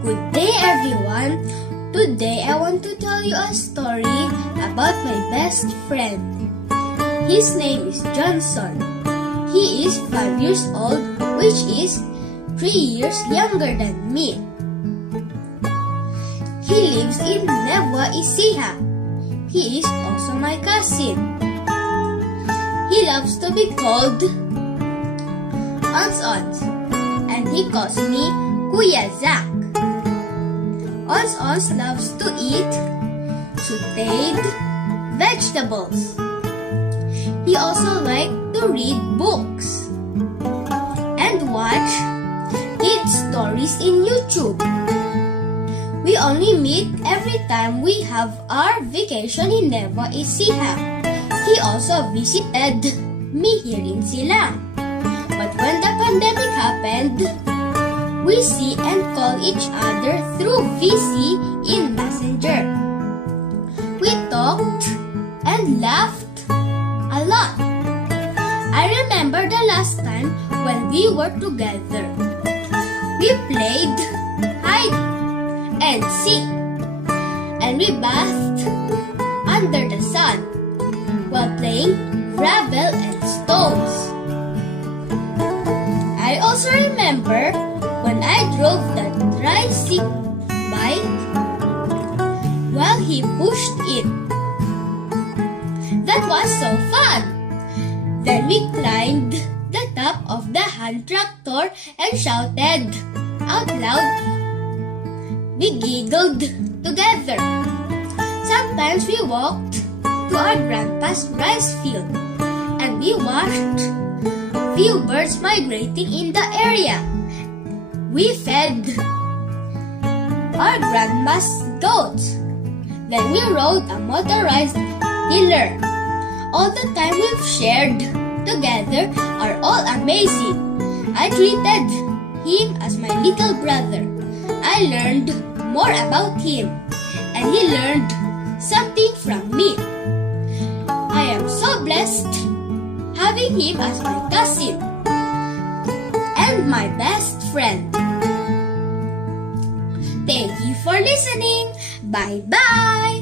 Good day everyone! Today I want to tell you a story about my best friend. His name is Johnson. He is 5 years old, which is 3 years younger than me. He lives in Nueva Ecija. He is also my cousin. He loves to be called Ons, and he calls me Kuya Zach. Ons loves to eat sauteed vegetables. He also likes to read books and watch kids stories in YouTube. We only meet every time we have our vacation in Nueva Ecija. He also visited me here in Silang. But when the pandemic happened, we see and call each other through VC in Messenger. We talked and laughed a lot. I remember the last time when we were together. We played hide and seek, and we bathed under the sun while playing gravel and stones. I also remember when I drove the tricycle bike while he pushed it. That was so fun! Then we climbed the top of the hand tractor and shouted out loud. We giggled together. Sometimes we walked to our grandpa's rice field and we watched few birds migrating in the area. We fed our grandma's goats. Then we rode a motorized tiller. All the time we've shared together are all amazing. I treated him as my little brother. I learned more about him, and he learned something from me. I am so blessed having him as my cousin and my best friend. Thank you for listening. Bye-bye.